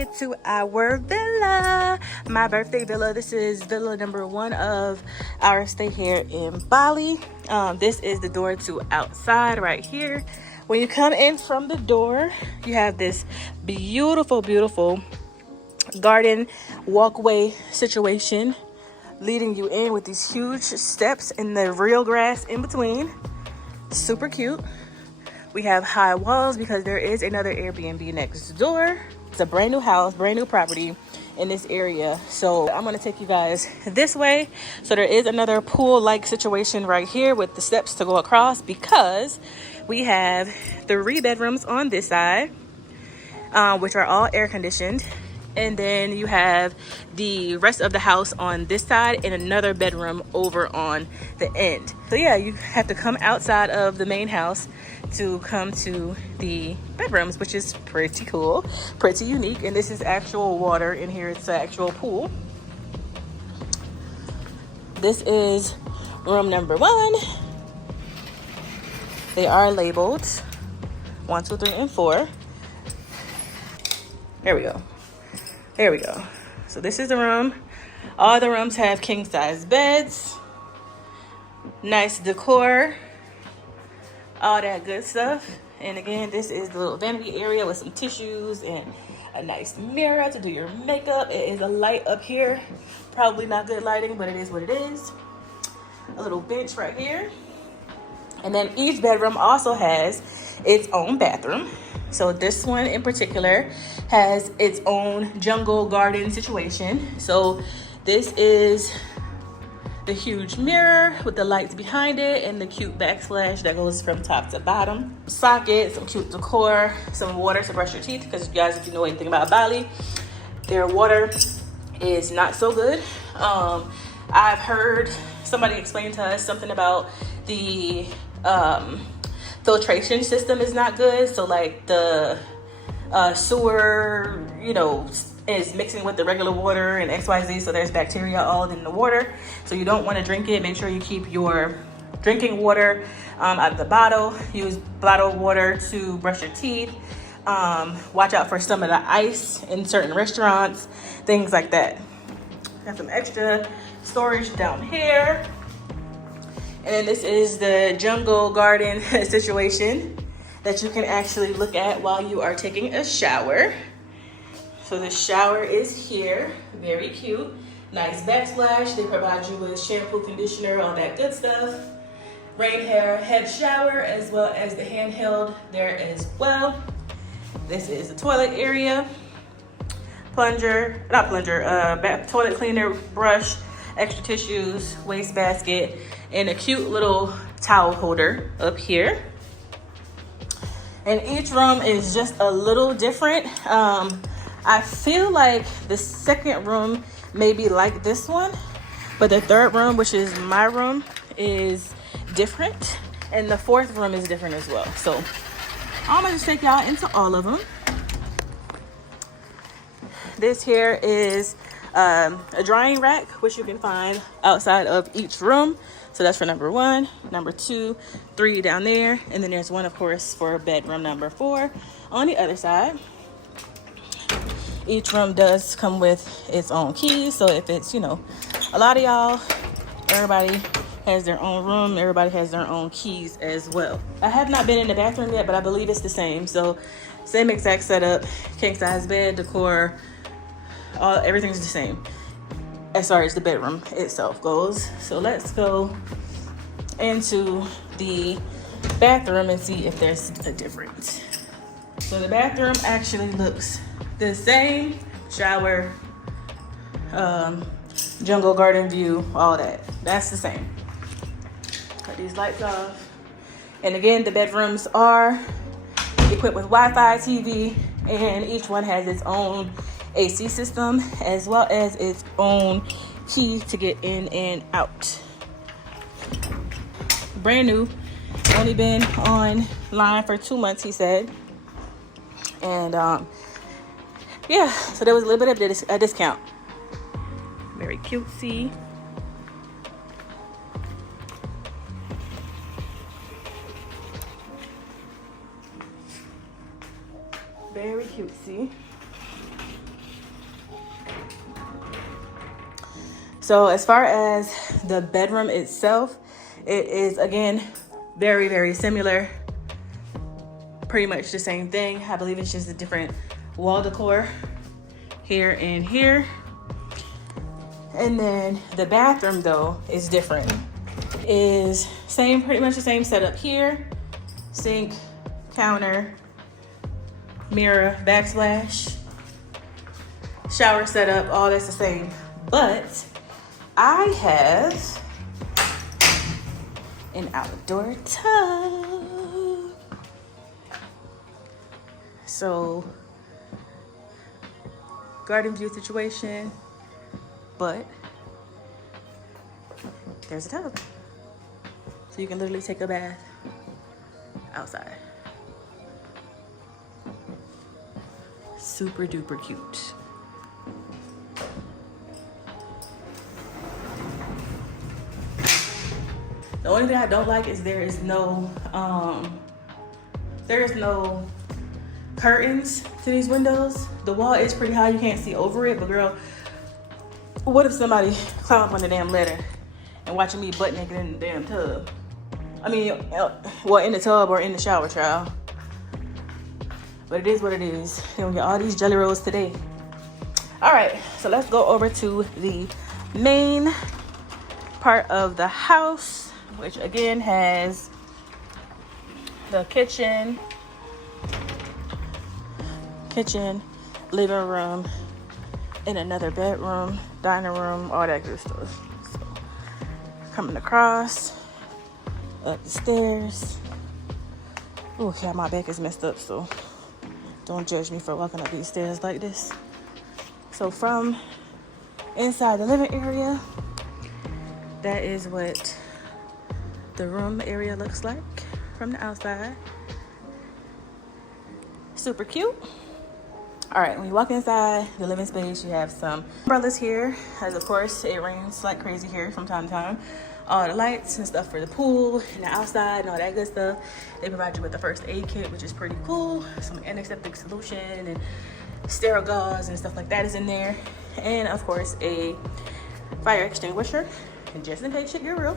it to our villa, my birthday villa. This is villa number 1 of our stay here in Bali. This is the door to outside right here. When you come in from the door, you have this beautiful garden walkway situation leading you in with these huge steps and the real grass in between. Super cute. We have high walls because there is another Airbnb next door. It's a brand new house, brand new property in this area. So I'm gonna take you guys this way. So there is another pool-like situation right here with the steps to go across, because we have 3 bedrooms on this side, which are all air conditioned. And then you have the rest of the house on this side and another bedroom over on the end. So yeah, you have to come outside of the main house to come to the bedrooms, which is pretty cool, pretty unique. And this is actual water in here. It's an actual pool. This is room number 1. They are labeled 1, 2, 3, and 4. There we go. There we go. So this is the room. All the rooms have king size beds, nice decor, all that good stuff. And again, this is the little vanity area with some tissues and a nice mirror to do your makeup. It is a light up here. Probably not good lighting, but it is what it is. A little bench right here. And then each bedroom also has its own bathroom. So this one in particular has its own jungle garden situation. So this is the huge mirror with the lights behind it and the cute backsplash that goes from top to bottom. Socket, some cute decor, some water to brush your teeth, because you guys, if you know anything about Bali, their water is not so good. I've heard somebody explain to us something about the filtration system is not good. So like the sewer, you know, is mixing with the regular water and XYZ, so there's bacteria all in the water. So you don't want to drink it. Make sure you keep your drinking water out of the bottle. Use bottled water to brush your teeth. Watch out for some of the ice in certain restaurants, things like that. Got some extra storage down here. And then this is the jungle garden situation that you can actually look at while you are taking a shower. So the shower is here, very cute. Nice backsplash. They provide you with shampoo, conditioner, all that good stuff. Rain hair head shower, as well as the handheld there as well. This is the toilet area. Plunger, not plunger, toilet cleaner, brush, extra tissues, waste basket, and a cute little towel holder up here. And each room is just a little different. I feel like the second room may be like this one, but the third room, which is my room, is different. And the 4th room is different as well. So I'm gonna just take y'all into all of them. This here is a drying rack, which you can find outside of each room. So that's for number 1, number 2, 3 down there. And then there's one, of course, for bedroom number 4 on the other side. Each room does come with its own keys. So if it's, you know, a lot of y'all, everybody has their own room. Everybody has their own keys as well. I have not been in the bathroom yet, but I believe it's the same. So same exact setup, king size bed, decor, everything's the same as far as the bedroom itself goes. So let's go into the bathroom and see if there's a difference. So the bathroom actually looks the same. Shower, jungle garden view, all that. That's the same. Cut these lights off. And again, the bedrooms are equipped with Wi-Fi, TV, and each one has its own AC system, as well as its own key to get in and out. Brand new, only been online for 2 months, he said. And yeah, so there was a little bit of a discount. Very cutesy. Very cutesy. So as far as the bedroom itself, it is again very, very similar. Pretty much the same thing. I believe it's just a different wall decor here and here. And then the bathroom though is different. Is same, pretty much the same setup here. Sink, counter, mirror, backsplash, shower setup, all that's the same. But I have an outdoor tub. So, garden view situation, but there's a tub. So you can literally take a bath outside. Super duper cute. The only thing I don't like is there is no curtains to these windows. The wall is pretty high, you can't see over it, but girl, what if somebody climbed up on the damn ladder and watching me butt naked in the damn tub? I mean, well, in the tub or in the shower, child. But it is what it is. You're gonna get all these jelly rolls today. All right, so let's go over to the main part of the house, which again has the kitchen, living room, and another bedroom, dining room, all that good stuff. So, coming across, up the stairs. Oh yeah, my back is messed up, so don't judge me for walking up these stairs like this. So from inside the living area, that is what the room area looks like from the outside. Super cute. All right, when you walk inside the living space, you have some umbrellas here, as of course it rains like crazy here from time to time. All the lights and stuff for the pool and the outside and all that good stuff. They provide you with the first aid kit, which is pretty cool. Some antiseptic solution and sterile gauze and stuff like that is in there. And of course a fire extinguisher, and just in case shit get real.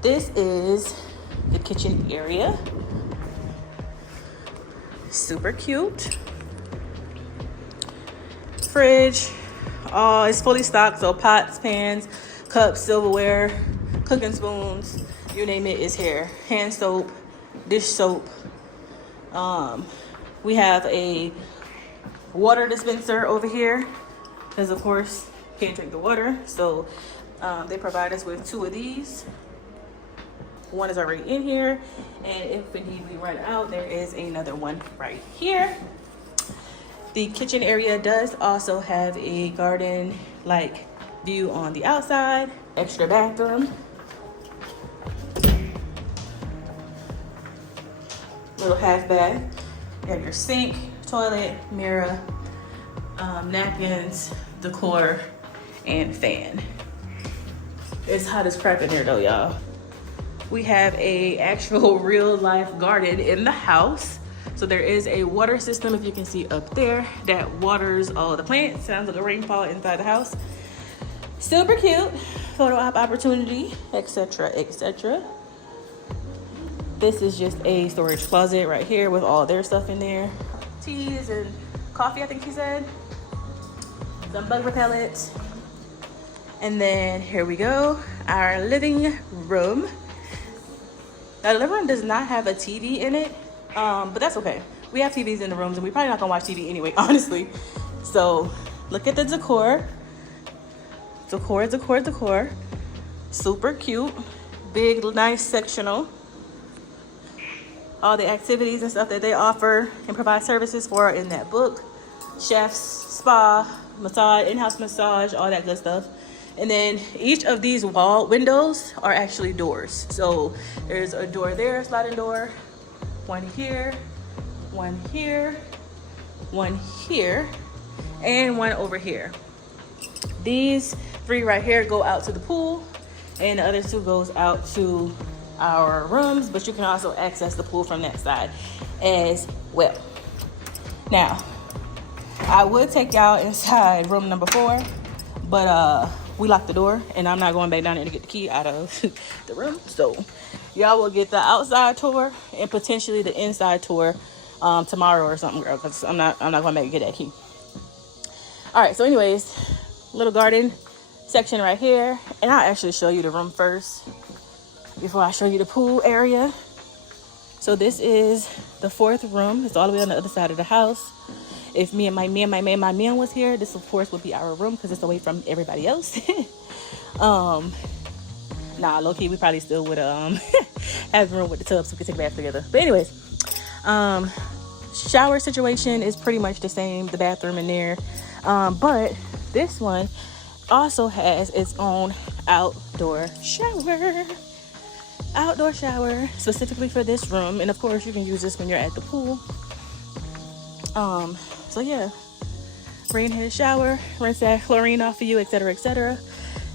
This is the kitchen area. Super cute. Fridge, it's fully stocked, so pots, pans, cups, silverware, cooking spoons, you name it is here. Hand soap, dish soap. We have a water dispenser over here, because of course can't drink the water, so they provide us with 2 of these. One is already in here, and if indeed we run out, there is another one right here. The kitchen area does also have a garden-like view on the outside. Extra bathroom. Little half bath. You have your sink, toilet, mirror, napkins, decor, and fan. It's hot as crap in here though, y'all. We have a actual real life garden in the house. So there is a water system, if you can see up there, that waters all the plants. Sounds like a rainfall inside the house. Super cute. Photo op opportunity, etc., etc. This is just a storage closet right here with all their stuff in there. Teas and coffee, I think he said. Some bug repellent. And then here we go, our living room. Now the living room does not have a TV in it, but that's okay. We have TVs in the rooms and we're probably not gonna watch TV anyway, honestly. So look at the decor. Decor. Super cute. Big, nice sectional. All the activities and stuff that they offer and provide services for are in that book. Chefs, spa, massage, in-house massage, all that good stuff. And then each of these wall windows are actually doors. So there's a door there, sliding door, one here, one here, one here, and one over here. These 3 right here go out to the pool, and the other 2 goes out to our rooms, but you can also access the pool from that side as well. Now, I would take y'all inside room number 4, but we locked the door, and I'm not going back down there to get the key out of the room. So y'all will get the outside tour and potentially the inside tour tomorrow or something, girl, because I'm not going back and get that key. All right, so anyways, little garden section right here, and I'll actually show you the room first before I show you the pool area. So this is the 4th room. It's all the way on the other side of the house. If me and my man was here, this of course would be our room because it's away from everybody else. Nah, low-key, we probably still would have a room with the tub so we could take a bath together. But anyways, shower situation is pretty much the same, the bathroom in there. But this one also has its own outdoor shower. Outdoor shower specifically for this room, and of course you can use this when you're at the pool. So yeah, rainhead shower, rinse that chlorine off of you, etc., etc.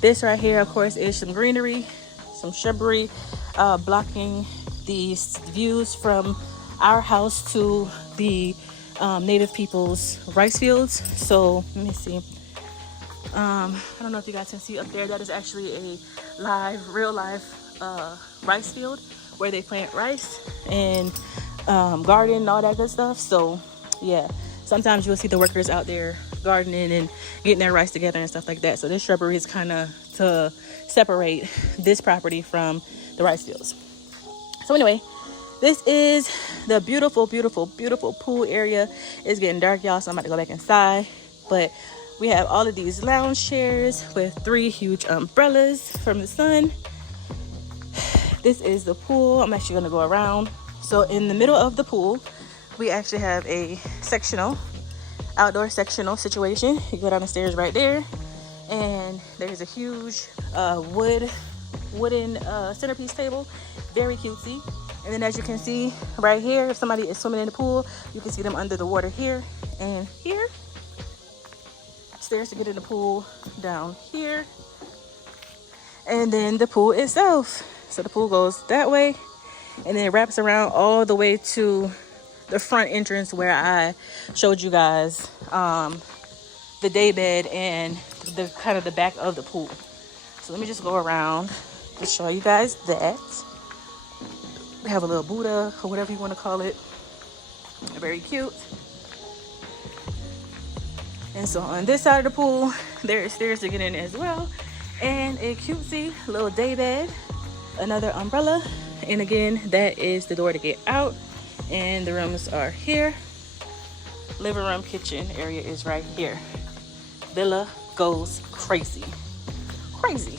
This right here, of course, is some greenery, some shrubbery, blocking the views from our house to the native people's rice fields. So let me see. I don't know if you guys can see up there, that is actually a real live rice field where they plant rice and garden and all that good stuff. So yeah, sometimes you'll see the workers out there gardening and getting their rice together and stuff like that. So this shrubbery is kind of to separate this property from the rice fields. So anyway, this is the beautiful, beautiful, beautiful pool area. It's getting dark, y'all, so I'm about to go back inside. But we have all of these lounge chairs with 3 huge umbrellas from the sun. This is the pool. I'm actually gonna go around. So in the middle of the pool, we actually have a outdoor sectional situation. You go down the stairs right there, and there's a huge wooden centerpiece table, very cutesy. And then as you can see right here, if somebody is swimming in the pool, you can see them under the water here and here. Stairs to get in the pool down here, and then the pool itself. So the pool goes that way, and then it wraps around all the way to the front entrance where I showed you guys the day bed and the kind of the back of the pool. So let me just go around to show you guys that. We have a little Buddha or whatever you want to call it. Very cute. And so on this side of the pool, there is stairs to get in as well, and a cutesy little day bed, another umbrella, and again, that is the door to get out. And the rooms are here. Living room, kitchen area is right here. Villa goes crazy. Crazy.